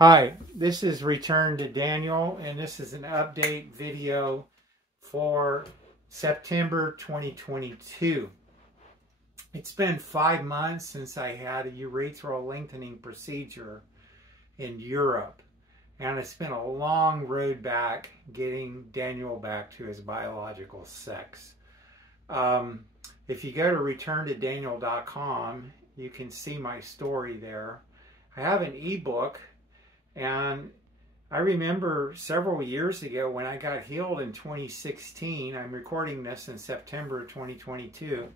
Hi, this is Return to Daniel, and this is an update video for September 2022. It's been 5 months since I had a urethral lengthening procedure in Europe, and it's been a long road back getting Daniel back to his biological sex. If you go to returntodaniel.com, you can see my story there. I have an ebook. And I remember several years ago when I got healed in 2016, I'm recording this in September 2022,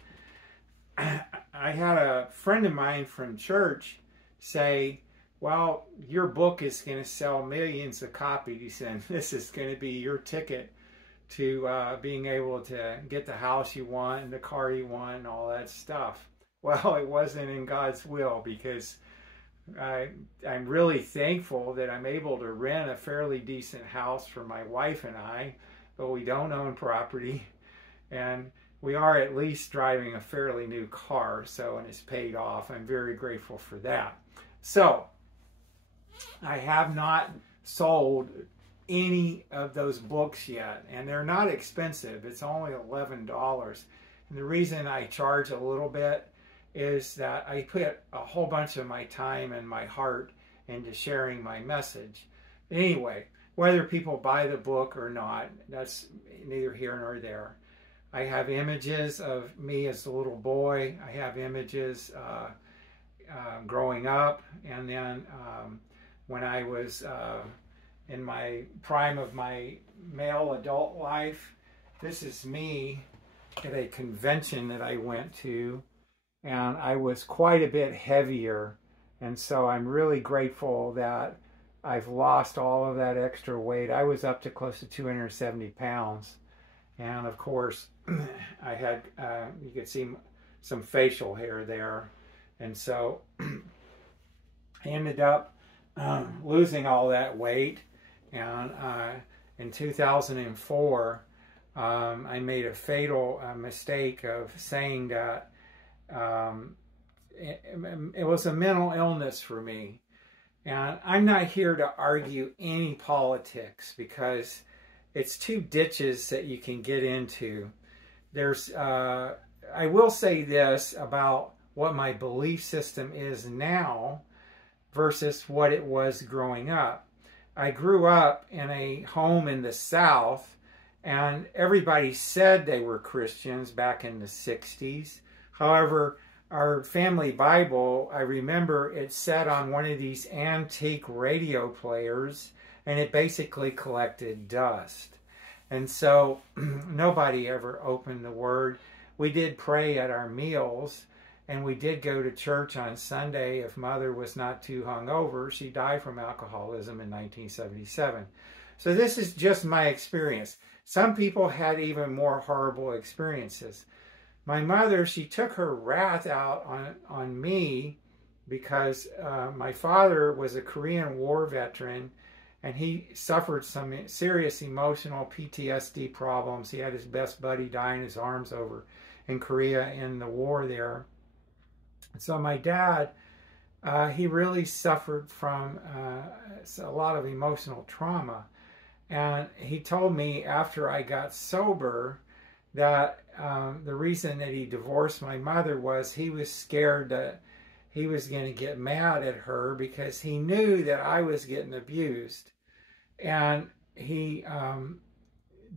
I had a friend of mine from church say, well, your book is going to sell millions of copies and this is going to be your ticket to being able to get the house you want and the car you want and all that stuff. Well, it wasn't in God's will, because I'm really thankful that I'm able to rent a fairly decent house for my wife and I, but we don't own property, and we are at least driving a fairly new car, and it's paid off. I'm very grateful for that. So I have not sold any of those books yet, and they're not expensive. It's only $11, and the reason I charge a little bit is that I put a whole bunch of my time and my heart into sharing my message. Anyway, whether people buy the book or not, that's neither here nor there. I have images of me as a little boy. I have images growing up, and then when I was in my prime of my male adult life. This is me at a convention that I went to, and I was quite a bit heavier, and so I'm really grateful that I've lost all of that extra weight. I was up to close to 270 pounds, and of course I had you could see some facial hair there, and so I ended up losing all that weight. And in 2004 I made a fatal mistake of saying that it was a mental illness for me. And I'm not here to argue any politics, because it's two ditches that you can get into. I will say this about what my belief system is now versus what it was growing up. I grew up in a home in the South, and everybody said they were Christians back in the 60s. However, our family Bible, I remember it sat on one of these antique radio players, and it basically collected dust. And so nobody ever opened the Word. We did pray at our meals, and we did go to church on Sunday if Mother was not too hungover. She died from alcoholism in 1977. So this is just my experience. Some people had even more horrible experiences. My mother, she took her wrath out on me because my father was a Korean War veteran, and he suffered some serious emotional PTSD problems. He had his best buddy dying his arms over in Korea in the war there. So my dad, he really suffered from a lot of emotional trauma. And he told me after I got sober that the reason that he divorced my mother was he was scared that he was going to get mad at her, because he knew that I was getting abused. And he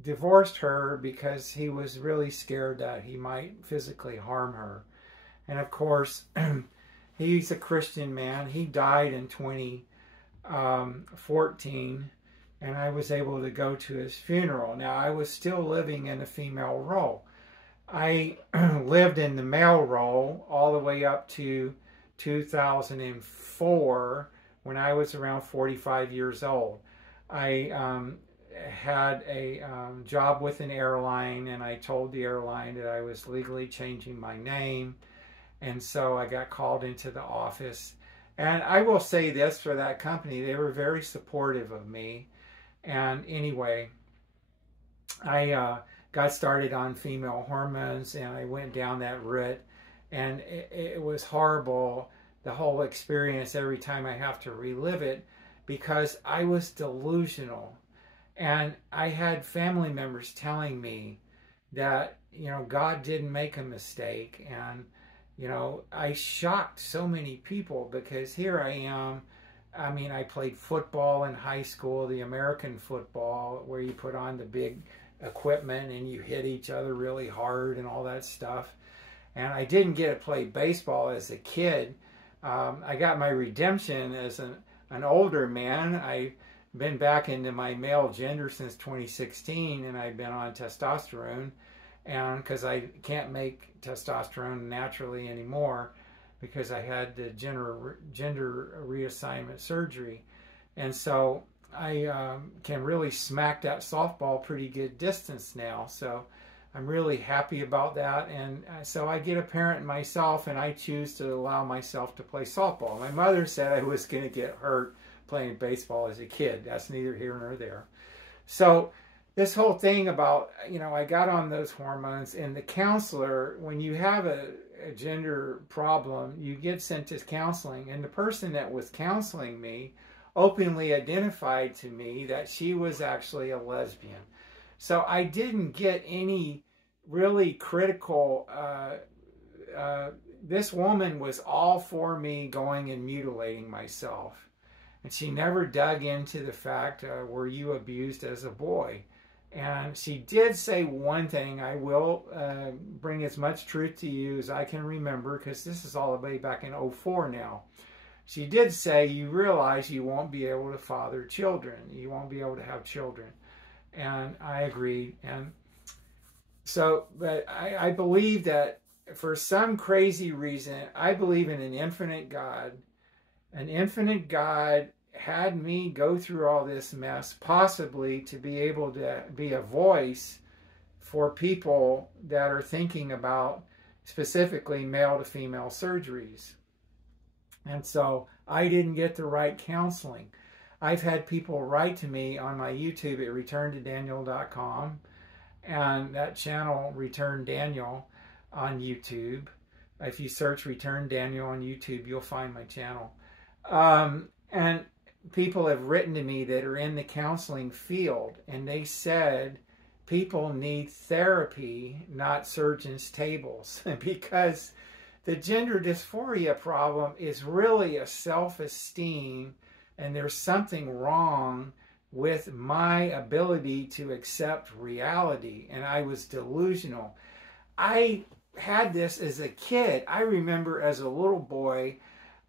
divorced her because he was really scared that he might physically harm her. And of course, he's a Christian man. He died in 2014. And I was able to go to his funeral. Now, I was still living in a female role. I lived in the male role all the way up to 2004, when I was around 45 years old. I had a job with an airline, and I told the airline that I was legally changing my name. And so I got called into the office. And I will say this for that company, they were very supportive of me. And anyway, I got started on female hormones, and I went down that route, and it was horrible, the whole experience. Every time I have to relive it, because I was delusional. And I had family members telling me that, you know, God didn't make a mistake. And, you know, I shocked so many people because here I am. I mean, I played football in high school, the American football, where you put on the big equipment and you hit each other really hard and all that stuff. And I didn't get to play baseball as a kid. I got my redemption as an older man. I've been back into my male gender since 2016, and I've been on testosterone, and because I can't make testosterone naturally anymore because I had the gender reassignment surgery. And so I can really smack that softball pretty good distance now. So I'm really happy about that. And so I get a parent myself, and I choose to allow myself to play softball. My mother said I was going to get hurt playing baseball as a kid. That's neither here nor there. So this whole thing about, you know, I got on those hormones, and the counselor, when you have a gender problem, you get sent to counseling. And the person that was counseling me openly identified to me that she was actually a lesbian. So I didn't get any really critical, this woman was all for me going and mutilating myself. And she never dug into the fact, were you abused as a boy? And she did say one thing. I will bring as much truth to you as I can remember, because this is all the way back in '04 now. She did say, you realize you won't be able to father children. You won't be able to have children. And I agreed. And so, but I believe that for some crazy reason, I believe in an infinite God. An infinite God had me go through all this mess, possibly to be able to be a voice for people that are thinking about specifically male to female surgeries. And so I didn't get the right counseling. I've had people write to me on my YouTube at returntodaniel.com, and that channel, Return Daniel, on YouTube. If you search Return Daniel on YouTube, you'll find my channel. And people have written to me that are in the counseling field, and they said people need therapy, not surgeon's tables, because the gender dysphoria problem is really a self-esteem, and there's something wrong with my ability to accept reality, and I was delusional. I had this as a kid. I remember as a little boy,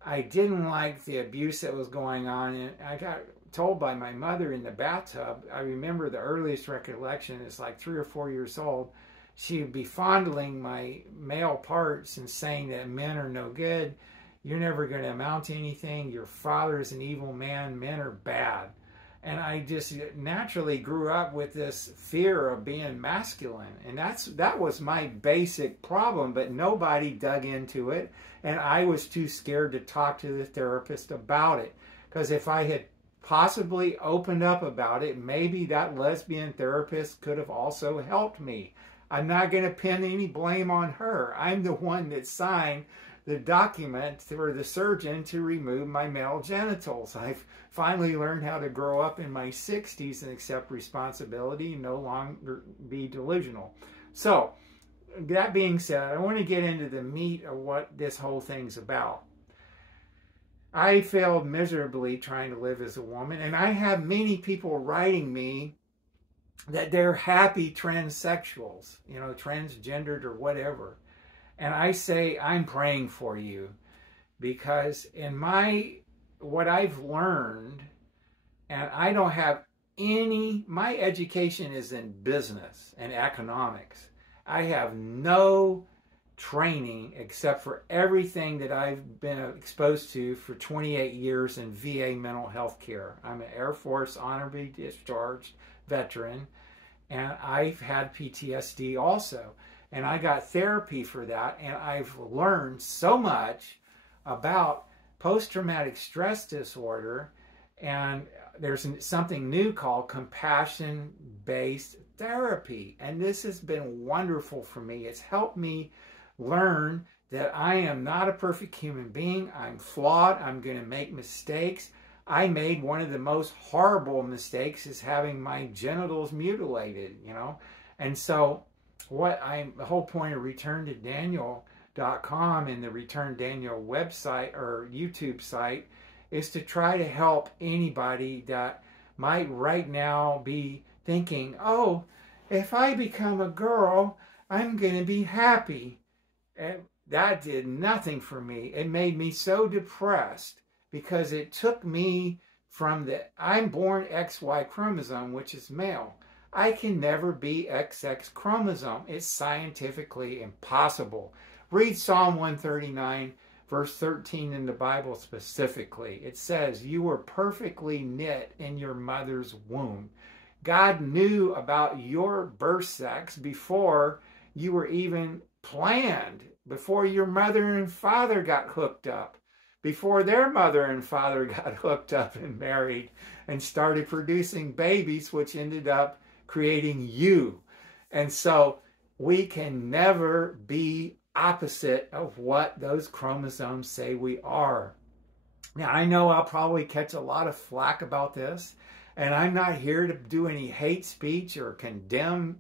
I didn't like the abuse that was going on, and I got told by my mother in the bathtub. I remember the earliest recollection is like 3 or 4 years old. She would be fondling my male parts and saying that men are no good. You're never going to amount to anything. Your father is an evil man. Men are bad. And I just naturally grew up with this fear of being masculine. And that was my basic problem, but nobody dug into it. And I was too scared to talk to the therapist about it. Because if I had possibly opened up about it, maybe that lesbian therapist could have also helped me. I'm not going to pin any blame on her. I'm the one that signed the document for the surgeon to remove my male genitals. I've finally learned how to grow up in my 60s and accept responsibility and no longer be delusional. So, that being said, I want to get into the meat of what this whole thing's about. I failed miserably trying to live as a woman, and I have many people writing me that they're happy transsexuals, you know, transgendered or whatever. And I say, I'm praying for you, because in what I've learned, and I don't have my education is in business and economics. I have no training except for everything that I've been exposed to for 28 years in VA mental health care. I'm an Air Force honorably discharged veteran, and I've had PTSD also. And I got therapy for that, and I've learned so much about post-traumatic stress disorder, and there's something new called compassion-based therapy, and this has been wonderful for me. It's helped me learn that I am not a perfect human being. I'm flawed. I'm going to make mistakes. I made one of the most horrible mistakes is having my genitals mutilated, you know. And so the whole point of ReturnToDaniel.com and the Return Daniel website or YouTube site is to try to help anybody that might right now be thinking, oh, if I become a girl, I'm going to be happy. And that did nothing for me. It made me so depressed because it took me from I'm born XY chromosome, which is male. I can never be XX chromosome. It's scientifically impossible. Read Psalm 139, verse 13 in the Bible specifically. It says, you were perfectly knit in your mother's womb. God knew about your birth sex before you were even planned, before your mother and father got hooked up, before their mother and father got hooked up and married and started producing babies, which ended up creating you. And so we can never be opposite of what those chromosomes say we are. Now, I know I'll probably catch a lot of flack about this, and I'm not here to do any hate speech or condemn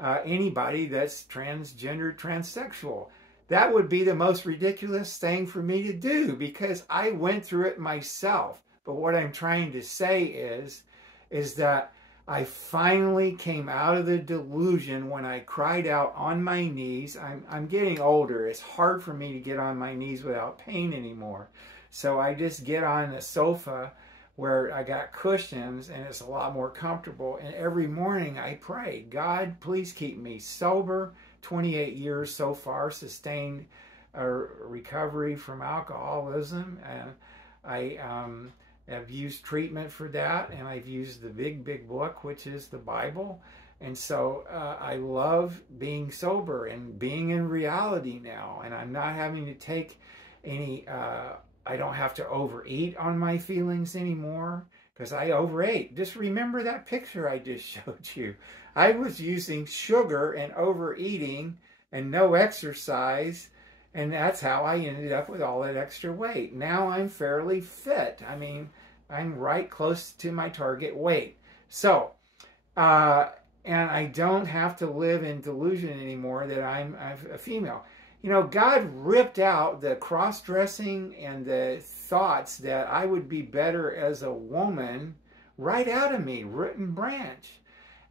anybody that's transgender, transsexual. That would be the most ridiculous thing for me to do because I went through it myself. But what I'm trying to say is that I finally came out of the delusion when I cried out on my knees. I'm getting older. It's hard for me to get on my knees without pain anymore. So I just get on the sofa where I got cushions and it's a lot more comfortable. And every morning I pray, God, please keep me sober. 28 years so far, sustained recovery from alcoholism. And I have used treatment for that, and I've used the big book, which is the Bible. And so I love being sober and being in reality now. And I'm not having to take any, I don't have to overeat on my feelings anymore because I overate. Just remember that picture I just showed you. I was using sugar and overeating and no exercise, and that's how I ended up with all that extra weight. Now I'm fairly fit. I mean, I'm right close to my target weight. So, and I don't have to live in delusion anymore that I'm a female. You know, God ripped out the cross-dressing and the thoughts that I would be better as a woman right out of me, root and branch.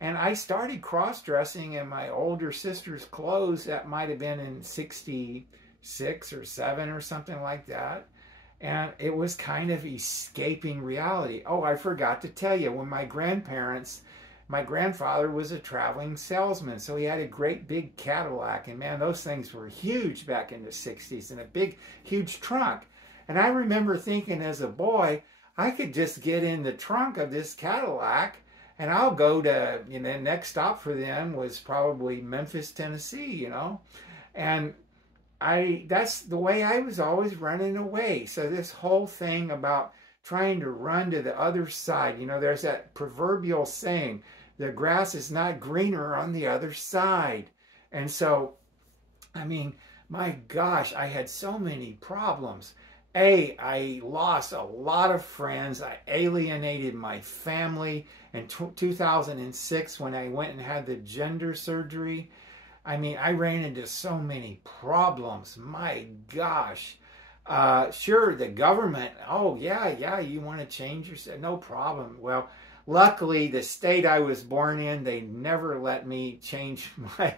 And I started cross-dressing in my older sister's clothes. That might have been in 66 or 7 or something like that. And it was kind of escaping reality. Oh, I forgot to tell you, when my grandfather was a traveling salesman, so he had a great big Cadillac, and man, those things were huge back in the 60s, and a big, huge trunk. And I remember thinking as a boy, I could just get in the trunk of this Cadillac, and I'll go to, you know, next stop for them was probably Memphis, Tennessee, you know. And that's the way I was always running away. So this whole thing about trying to run to the other side, you know, there's that proverbial saying, the grass is not greener on the other side. And so, I mean, my gosh, I had so many problems. I lost a lot of friends. I alienated my family. In 2006, when I went and had the gender surgery, I mean, I ran into so many problems. My gosh. Sure, the government, oh, yeah, you want to change yourself? No problem. Well, luckily, the state I was born in, they never let me change my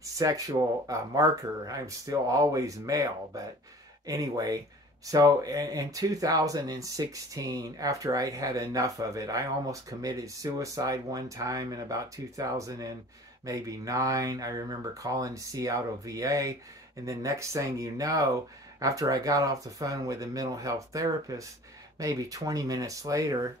sexual marker. I'm still always male. But anyway, so in 2016, after I'd had enough of it, I almost committed suicide one time in about 2009. I remember calling Seattle VA, and the next thing you know, after I got off the phone with a mental health therapist, maybe 20 minutes later,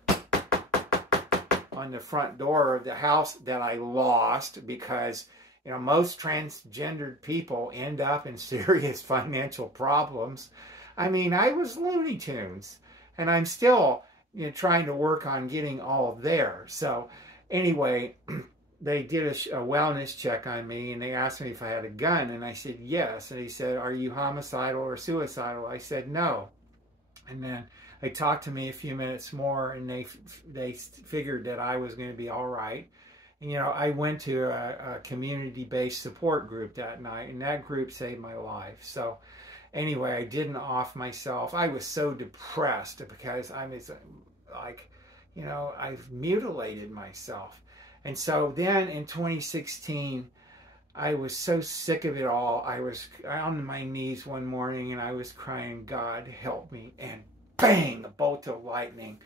on the front door of the house that I lost, because, you know, most transgendered people end up in serious financial problems. I mean, I was Looney Tunes, and I'm still, you know, trying to work on getting all there. So anyway, they did a wellness check on me, and they asked me if I had a gun, and I said yes. And he said, are you homicidal or suicidal? I said no. And then they talked to me a few minutes more, and they figured that I was going to be all right. And, you know, I went to a community-based support group that night, and that group saved my life. So anyway, I didn't off myself. I was so depressed because I was like, you know, I've mutilated myself. And so then in 2016, I was so sick of it all. I was on my knees one morning and I was crying, God, help me. And bang, a bolt of lightning.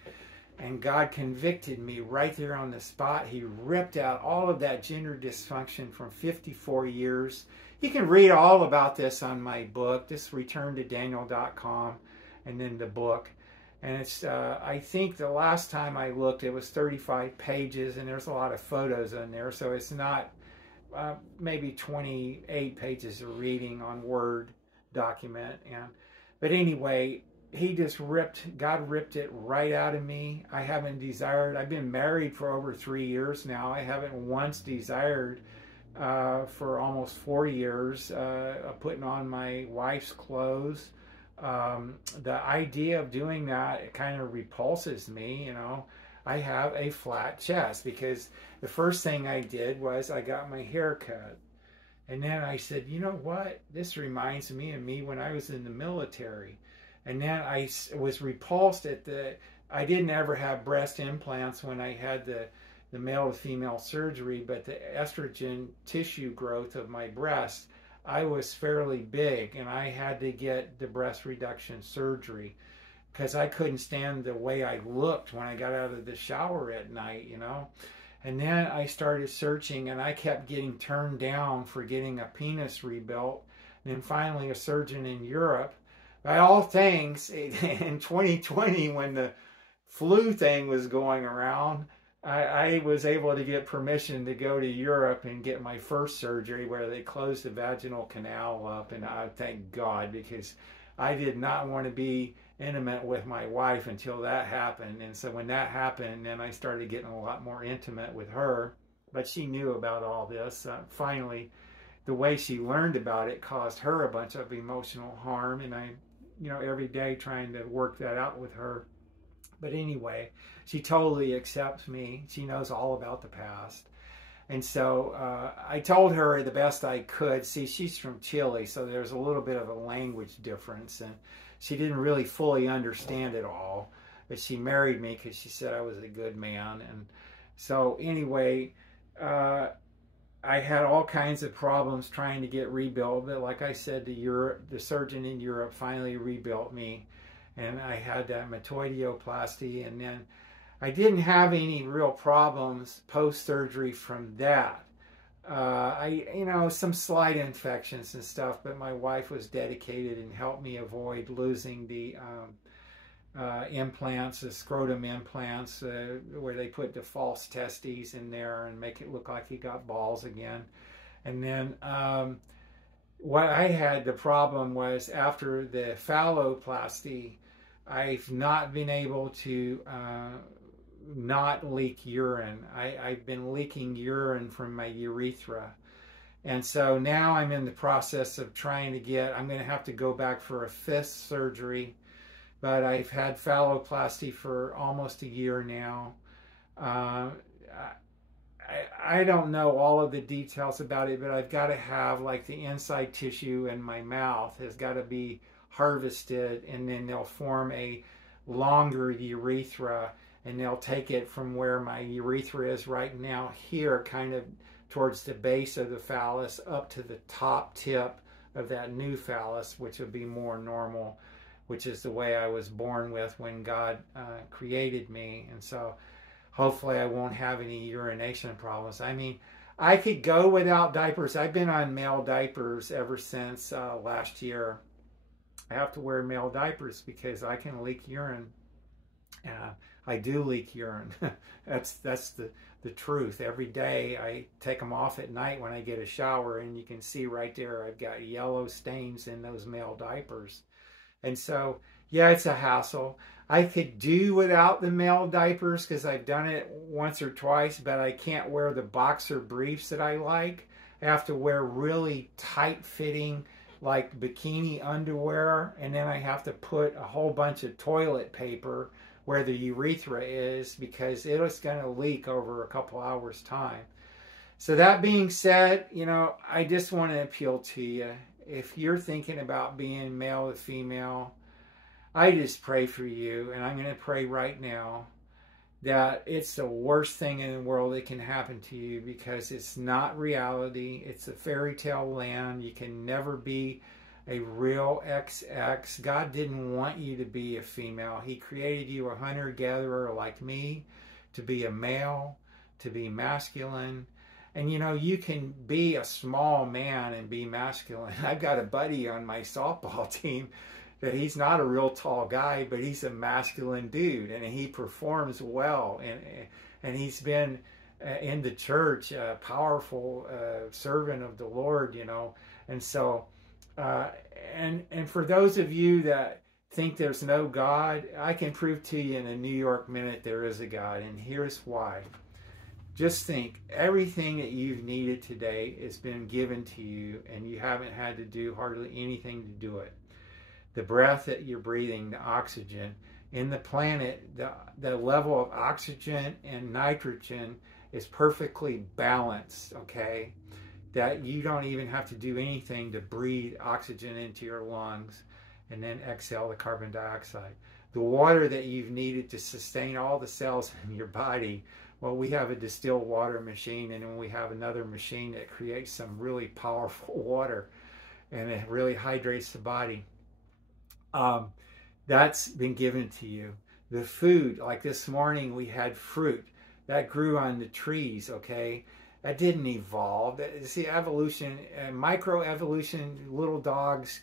And God convicted me right there on the spot. He ripped out all of that gender dysfunction from 54 years. You can read all about this on my book, this returntodaniel.com, and then the book. And it's, I think the last time I looked, it was 35 pages, and there's a lot of photos in there, so it's not maybe 28 pages of reading on Word document. But anyway, God ripped it right out of me. I haven't desired, I've been married for over 3 years now. I haven't once desired for almost 4 years putting on my wife's clothes. The idea of doing that, it kind of repulses me, you know. I have a flat chest because the first thing I did was I got my hair cut. And then I said, you know what? This reminds me of me when I was in the military. And then I was repulsed at I didn't ever have breast implants when I had the male to female surgery, but the estrogen tissue growth of my breast, I was fairly big, and I had to get the breast reduction surgery because I couldn't stand the way I looked when I got out of the shower at night, you know. And then I started searching, and I kept getting turned down for getting a penis rebuilt. And then finally a surgeon in Europe, by all things, in 2020 when the flu thing was going around, I was able to get permission to go to Europe and get my first surgery where they closed the vaginal canal up. And I thank God, because I did not want to be intimate with my wife until that happened. And so when that happened, then I started getting a lot more intimate with her. But she knew about all this. Finally, the way she learned about it caused her a bunch of emotional harm. And I, you know, every day trying to work that out with her. But anyway, she totally accepts me. She knows all about the past. And so I told her the best I could. See, she's from Chile, so there's a little bit of a language difference. And she didn't really fully understand it all. But she married me because she said I was a good man. And so anyway, I had all kinds of problems trying to get rebuilt. But like I said, the surgeon in Europe finally rebuilt me. And I had that metoidioplasty, and then I didn't have any real problems post-surgery from that. You know, some slight infections and stuff, but my wife was dedicated and helped me avoid losing the implants, the scrotum implants, where they put the false testes in there and make it look like you got balls again. And then what I had, the problem was after the phalloplasty, I've not been able to not leak urine. I've been leaking urine from my urethra. And so now I'm in the process of trying to I'm going to have to go back for a 5th surgery. But I've had phalloplasty for almost a year now. I don't know all of the details about it, but I've got to have, like, the inside tissue in my mouth has got to be harvested, and then they'll form a longer urethra, and they'll take it from where my urethra is right now here, kind of towards the base of the phallus, up to the top tip of that new phallus, which would be more normal, which is the way I was born with when God created me. And so hopefully I won't have any urination problems. I mean, I could go without diapers. I've been on male diapers ever since last year. I have to wear male diapers because I can leak urine. I do leak urine. That's the truth. Every day I take them off at night when I get a shower, and you can see right there I've got yellow stains in those male diapers. And so, yeah, it's a hassle. I could do without the male diapers because I've done it once or twice, but I can't wear the boxer briefs that I like. I have to wear really tight-fitting like bikini underwear, and then I have to put a whole bunch of toilet paper where the urethra is, because it was going to leak over a couple hours time. So that being said, you know, I just want to appeal to you. If you're thinking about being male to female, I just pray for you, and I'm going to pray right now that it's the worst thing in the world that can happen to you, because it's not reality. It's a fairy tale land. You can never be a real XX. God didn't want you to be a female. He created you a hunter-gatherer like me, to be a male, to be masculine. And you know, you can be a small man and be masculine. I've got a buddy on my softball team that he's not a real tall guy, but he's a masculine dude, and he performs well, and he's been in the church, a powerful servant of the Lord, you know. And so, and for those of you that think there's no God, I can prove to you in a New York minute there is a God, and here's why. Just think, everything that you've needed today has been given to you, and you haven't had to do hardly anything to do it. The breath that you're breathing, the oxygen in the planet, the level of oxygen and nitrogen is perfectly balanced, okay? That you don't even have to do anything to breathe oxygen into your lungs and then exhale the carbon dioxide. The water that you've needed to sustain all the cells in your body, well, we have a distilled water machine, and then we have another machine that creates some really powerful water, and it really hydrates the body. That's been given to you. The food, like this morning we had fruit that grew on the trees, okay? That didn't evolve. See, evolution, microevolution, little dogs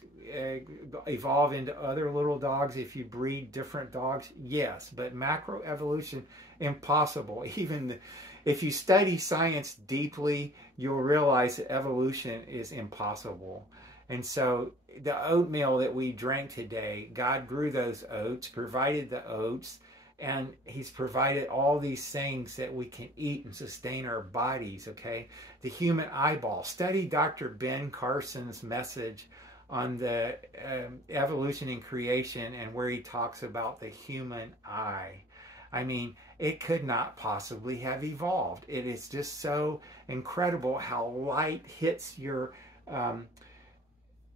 evolve into other little dogs if you breed different dogs, yes, but macroevolution, impossible. Even if you study science deeply, you'll realize that evolution is impossible. And so the oatmeal that we drank today, God grew those oats, provided the oats, and he's provided all these things that we can eat and sustain our bodies, okay? The human eyeball. Study Dr. Ben Carson's message on the evolution and creation, and where he talks about the human eye. I mean, it could not possibly have evolved. It is just so incredible how light hits your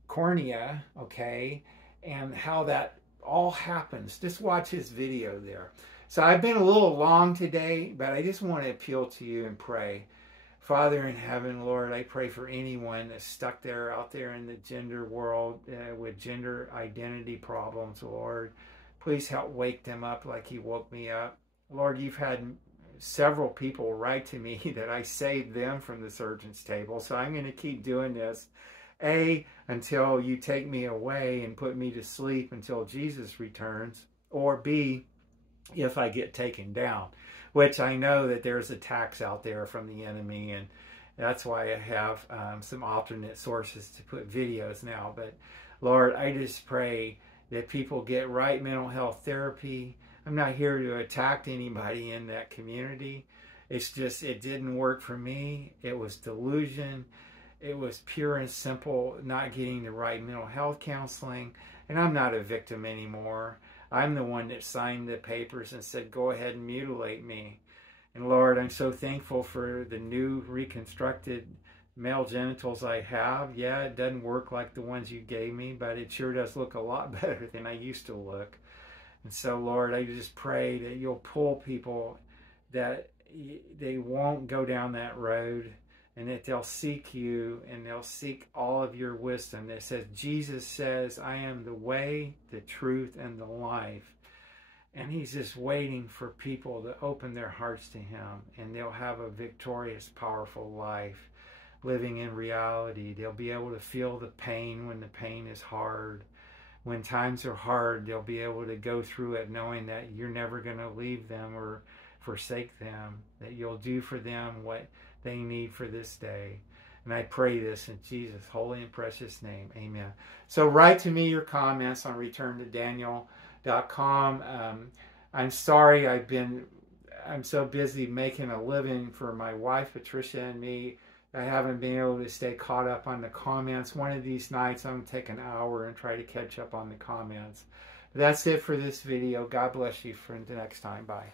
cornea, okay, and how that all happens. Just watch his video there. So I've been a little long today, but I just want to appeal to you and pray. Father in heaven, Lord, I pray for anyone that's stuck there out there in the gender world with gender identity problems, Lord. Please help wake them up like you woke me up. Lord, you've had several people write to me that I saved them from the surgeon's table, so I'm going to keep doing this. A, until you take me away and put me to sleep until Jesus returns, or B, if I get taken down, which I know that there's attacks out there from the enemy, and that's why I have some alternate sources to put videos now. But Lord, I just pray that people get right mental health therapy. I'm not here to attack anybody in that community. It's just, it didn't work for me. It was delusion. It was pure and simple not getting the right mental health counseling. And I'm not a victim anymore. I'm the one that signed the papers and said, go ahead and mutilate me. And Lord, I'm so thankful for the new reconstructed male genitals I have. Yeah, it doesn't work like the ones you gave me, but it sure does look a lot better than I used to look. And so, Lord, I just pray that you'll pull people, that they won't go down that road, and that they'll seek you, and they'll seek all of your wisdom. That says, Jesus says, I am the way, the truth, and the life. And he's just waiting for people to open their hearts to him, and they'll have a victorious, powerful life, living in reality. They'll be able to feel the pain when the pain is hard. When times are hard, they'll be able to go through it knowing that you're never going to leave them or forsake them, that you'll do for them what they need for this day. And I pray this in Jesus' holy and precious name. Amen. So write to me your comments on returntodaniel.com. I'm sorry I'm so busy making a living for my wife, Patricia, and me, I haven't been able to stay caught up on the comments. One of these nights I'm going to take an hour and try to catch up on the comments. That's it for this video. God bless you for the next time. Bye.